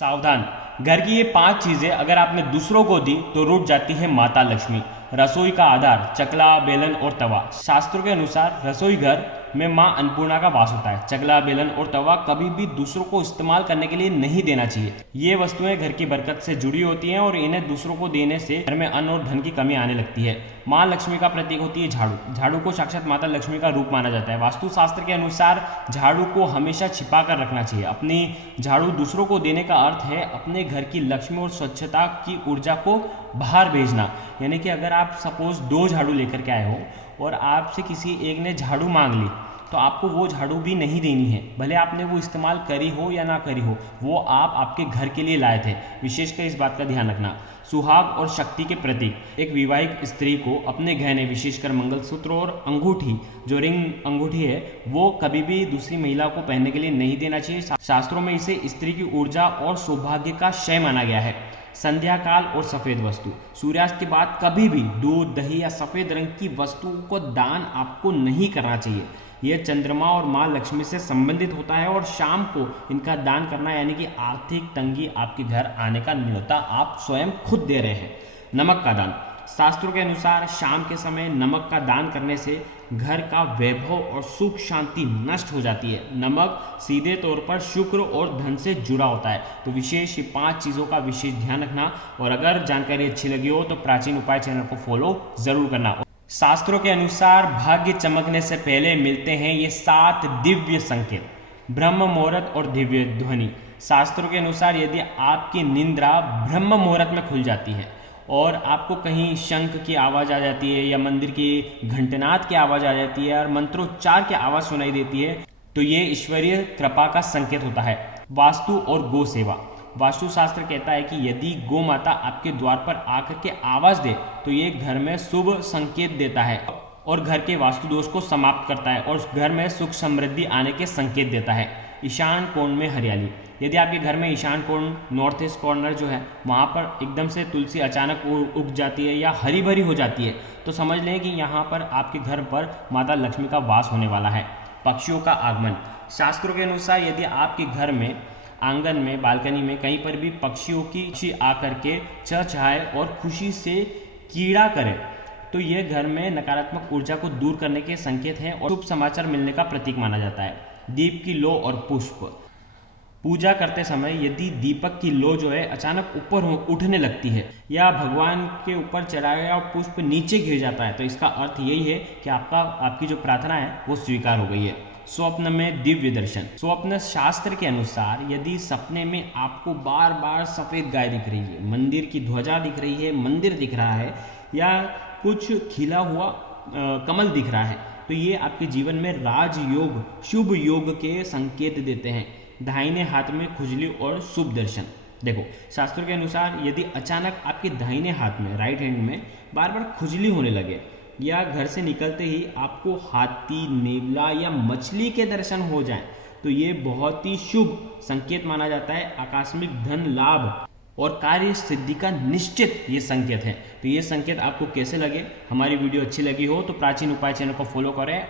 सावधान, घर की ये 5 चीजें अगर आपने दूसरों को दी तो रूठ जाती है माता लक्ष्मी। रसोई का आधार चकला, बेलन और तवा। शास्त्रों के अनुसार रसोई घर में मां अन्नपूर्णा का वास होता है। चकला, बेलन और तवा कभी भी दूसरों को इस्तेमाल करने के लिए नहीं देना चाहिए। ये वस्तुएं घर की बरकत से जुड़ी होती हैं और इन्हें दूसरों को देने से घर में अन्न और धन की कमी आने लगती है। मां लक्ष्मी का प्रतीक होती है झाड़ू। झाड़ू को साक्षात माता लक्ष्मी का रूप माना जाता है। वास्तुशास्त्र के अनुसार झाड़ू को हमेशा छिपा कर रखना चाहिए। अपनी झाड़ू दूसरों को देने का अर्थ है अपने घर की लक्ष्मी और स्वच्छता की ऊर्जा को बाहर भेजना। यानी कि अगर आप सपोज 2 झाड़ू लेकर के आए हो और आपसे किसी एक ने झाड़ू मांग ली तो आपको वो झाड़ू भी नहीं देनी है, भले आपने वो इस्तेमाल करी हो या ना करी हो, वो आप आपके घर के लिए लाए थे। विशेषकर इस बात का ध्यान रखना। सुहाग और शक्ति के प्रतीक। एक विवाहित स्त्री को अपने गहने, विशेषकर मंगलसूत्र और अंगूठी, जो रिंग अंगूठी है, वो कभी भी दूसरी महिला को पहनने के लिए नहीं देना चाहिए। शास्त्रों में इसे स्त्री की ऊर्जा और सौभाग्य का क्षय माना गया है। संध्या काल और सफेद वस्तु। सूर्यास्त के बाद कभी भी दूध, दही या सफेद रंग की वस्तुओं को दान आपको नहीं करना चाहिए। यह चंद्रमा और मां लक्ष्मी से संबंधित होता है और शाम को इनका दान करना यानी कि आर्थिक तंगी आपके घर आने का न्योता आप स्वयं खुद दे रहे हैं। नमक का दान। शास्त्रों के अनुसार शाम के समय नमक का दान करने से घर का वैभव और सुख शांति नष्ट हो जाती है। नमक सीधे तौर पर शुक्र और धन से जुड़ा होता है। तो विशेष 5 चीज़ों का विशेष ध्यान रखना। और अगर जानकारी अच्छी लगी हो तो प्राचीन उपाय चैनल को फॉलो जरूर करना। शास्त्रों के अनुसार भाग्य चमकने से पहले मिलते हैं ये 7 दिव्य संकेत। ब्रह्म मुहूर्त और दिव्य ध्वनि। शास्त्रों के अनुसार यदि आपकी निंद्रा ब्रह्म मुहूर्त में खुल जाती है और आपको कहीं शंख की आवाज़ आ जाती है या मंदिर की घंटनाद की आवाज़ आ जाती है और मंत्रोच्चार की आवाज़ सुनाई देती है, तो ये ईश्वरीय कृपा का संकेत होता है। वास्तु और गौ सेवा। वास्तुशास्त्र कहता है कि यदि गौ माता आपके द्वार पर आकर के आवाज़ दे तो ये घर में शुभ संकेत देता है और घर के वास्तु दोष को समाप्त करता है और घर में सुख समृद्धि आने के संकेत देता है। ईशान कोण में हरियाली। यदि आपके घर में ईशान कोण, नॉर्थ ईस्ट कॉर्नर जो है, वहाँ पर एकदम से तुलसी अचानक उग जाती है या हरी भरी हो जाती है, तो समझ लें कि यहाँ पर आपके घर पर माता लक्ष्मी का वास होने वाला है। पक्षियों का आगमन। शास्त्रों के अनुसार यदि आपके घर में आंगन में, बालकनी में कहीं पर भी पक्षी आकर के चहचहाए और खुशी से कीड़ा करे तो यह घर में नकारात्मक ऊर्जा को दूर करने के संकेत हैं और शुभ समाचार मिलने का प्रतीक माना जाता है। दीप की लो और पुष्प। पूजा करते समय यदि दीपक की लो जो है अचानक ऊपर उठने लगती है या भगवान के ऊपर चढ़ाया गया पुष्प नीचे गिर जाता है तो इसका अर्थ यही है कि आपकी जो प्रार्थना है वो स्वीकार हो गई है। स्वप्न में दिव्य दर्शन। स्वप्न शास्त्र के अनुसार यदि सपने में आपको बार बार सफेद गाय दिख रही है, मंदिर की ध्वजा दिख रही है, मंदिर दिख रहा है या कुछ खिला हुआ कमल दिख रहा है, तो ये आपके जीवन में राजयोग, शुभ योग के संकेत देते हैं। दाहिने हाथ में खुजली और शुभ दर्शन। देखो, शास्त्रों के अनुसार यदि अचानक आपके दाहिने हाथ में, राइट हैंड में बार बार खुजली होने लगे या घर से निकलते ही आपको हाथी, नेवला या मछली के दर्शन हो जाएं, तो ये बहुत ही शुभ संकेत माना जाता है। आकस्मिक धन लाभ और कार्य सिद्धि का निश्चित ये संकेत है। तो ये संकेत आपको कैसे लगे? हमारी वीडियो अच्छी लगी हो तो प्राचीन उपाय चैनल को फॉलो करें।